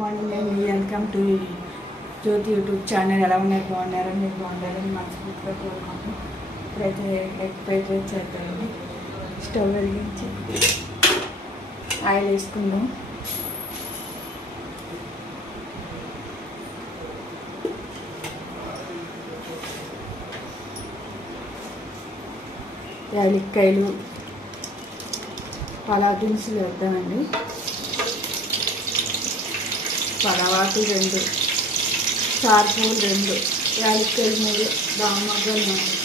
Morning అండి welcome to Jyoti YouTube channel ఎలా ఉన్నారు? బాగున్నారు? మీరు బాగున్నారని మనస్ఫూర్తిగా కోరుకుంటున్నాం. ఇప్పుడైతే ఎగ్ ఫ్రైడ్ రైస్ చేద్దామండి. స్టవ్ వెలిగించి ఆయిల్ వేసుకుందాం. యాలక్కాయలు పలా దినుసులు వేద్దామండి. పడవాకు రెండు చార్పూలు రెండు యాలక్కాయలు మూడు దామగ్గలు నాలుగు.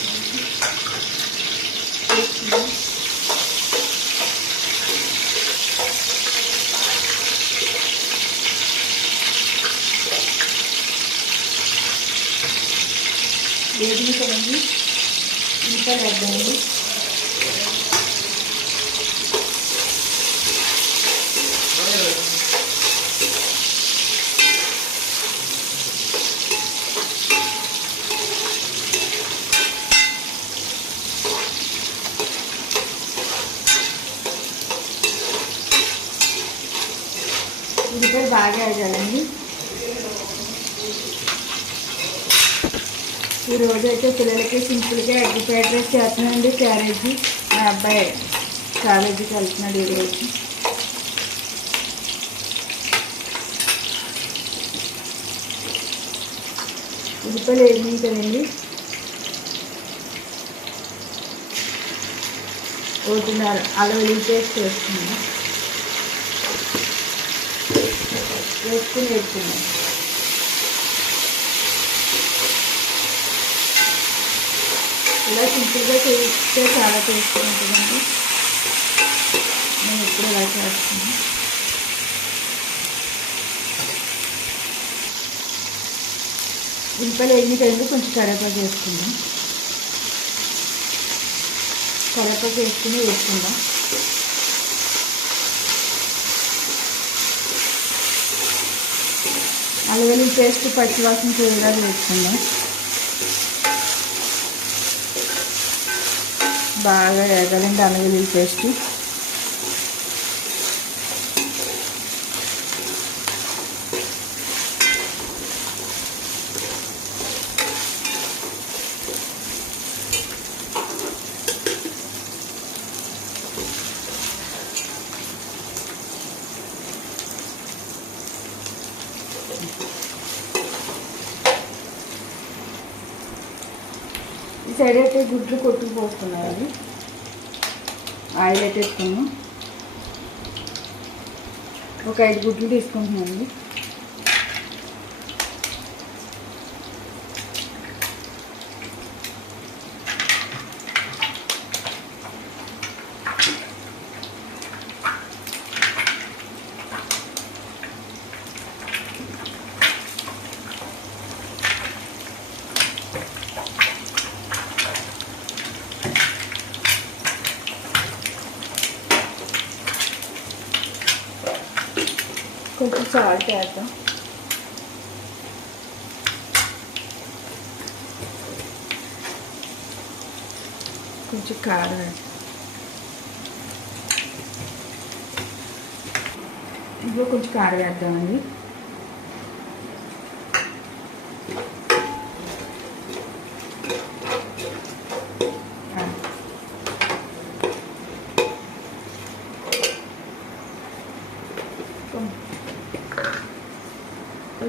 వేదించండి ఇంకా ఇంకా వేద్దామండి ఉల్లిపాయ బాగా వేయాలండి ఈరోజు అయితే పిల్లలకి సింపుల్గా ఎగ్ ఫ్రైడ్ రైస్ చేస్తున్నానండి. క్యారేజీ మా అబ్బాయి కాలేజీకి వెళ్తున్నాడు ఈరోజు ఉల్లిపాయలు వేసినాయి కదండి ఒకటిన్నర అలా వెల్లుల్లి పేస్ట్ వేసుకున్నాం వేసుకుని వేసుకున్నాం ఇలా సింపుల్గా చేస్తే చాలా టేస్ట్గా ఉంటుందండి. నేను ఇప్పుడు ఇలా చేస్తాను ఉల్లిపాయలు వేగిన టైంలో కొంచెం కరివేపాకు వేసుకుందాం. కరివేపాకు వేసుకుని వేసుకుందాం. అల్లవెల్లి పేస్ట్ పచ్చివాసన చేయగా వేసుకుందాం. బాగా వేగాలండి అల్లవెల్లి పేస్ట్. సైడ్ అయితే గుడ్లు కొట్టుకుపోతున్నాయి. ఆయిల్ అయితే ఒక ఐదు గుడ్లు తీసుకుంటున్నామండి కొంచెం సాల్ట్ వేద్దాం కొంచెం కారం వేద్దాం ఇందులో కొంచెం కారం వేద్దామండి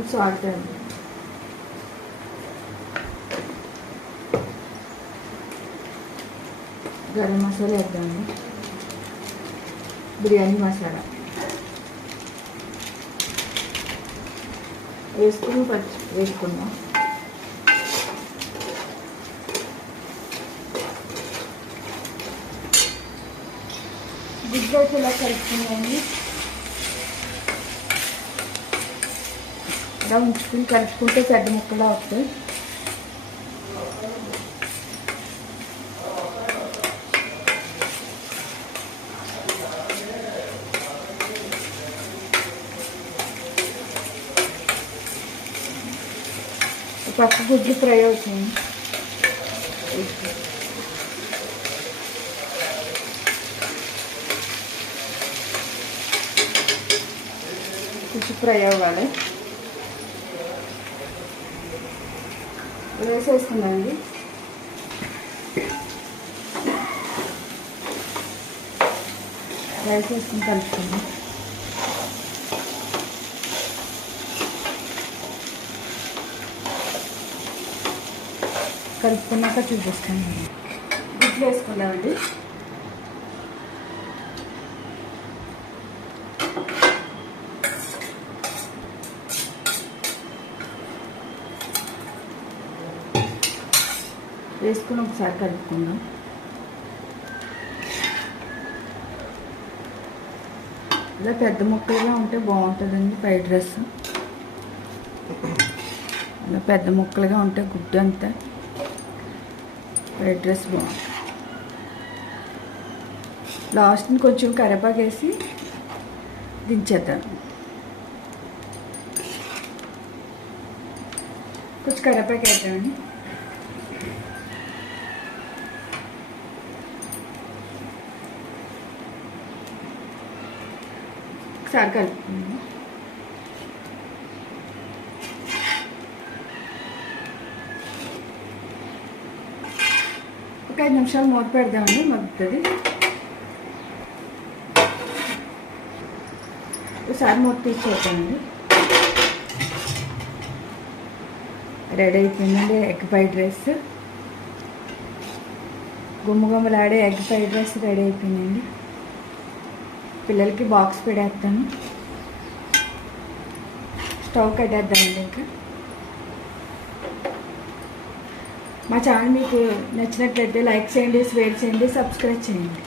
కొంచెం సాల్ట్ అండి గరం మసాలా వేద్దామండి బిర్యానీ మసాలా వేసుకుని పచ్చి వేసుకుందాం గుడ్డు అయితే ఇలా కలుపుకుందండి ఇలా ఉంచుకుని కలుపుకుంటే పెద్ద ముక్కలా అవుతుంది పక్క గుడ్లు ఫ్రై అవుతుంది కొంచెం ఫ్రై అవ్వాలి రైస్ వేసుకుందామండి రైస్ కలుపుకుందాం. కలుపుకున్నాక చూపిస్తాను. గుడ్లు వేసుకున్నామండి వేసుకుని ఒకసారి కలుపుకుందాం. ఇలా పెద్ద ముక్కలుగా ఉంటే బాగుంటుందండి ఫ్రైడ్ రైస్ ఇలా పెద్ద ముక్కలుగా ఉంటే గుడ్డు అంతా. ఫ్రైడ్ రైస్ బాగుంటుంది. లాస్ట్ని కొంచెం కరివేపాకు వేసి దించేద్దాం. కొంచెం కరివేపాకు వేద్దామండి. ఒకసారి కలుపుకుందాం ఒక ఐదు నిమిషాలు మూత పెడదామండి మగ్గుతుంది. ఒకసారి మూత తీసేద్దామండి రెడీ అయిపోయిందండి ఎగ్ ఫ్రైడ్ రైస్ గుమ్మగుమ్మలాడే ఎగ్ ఫ్రైడ్ రైస్ రెడీ అయిపోయిందండి. పిల్లలకి బాక్స్ పెడేస్తాను స్టవ్ కట్టేద్దామండి ఇంకా. మా ఛానల్ మీకు నచ్చినట్లయితే లైక్ చేయండి షేర్ చేయండి సబ్స్క్రైబ్ చేయండి.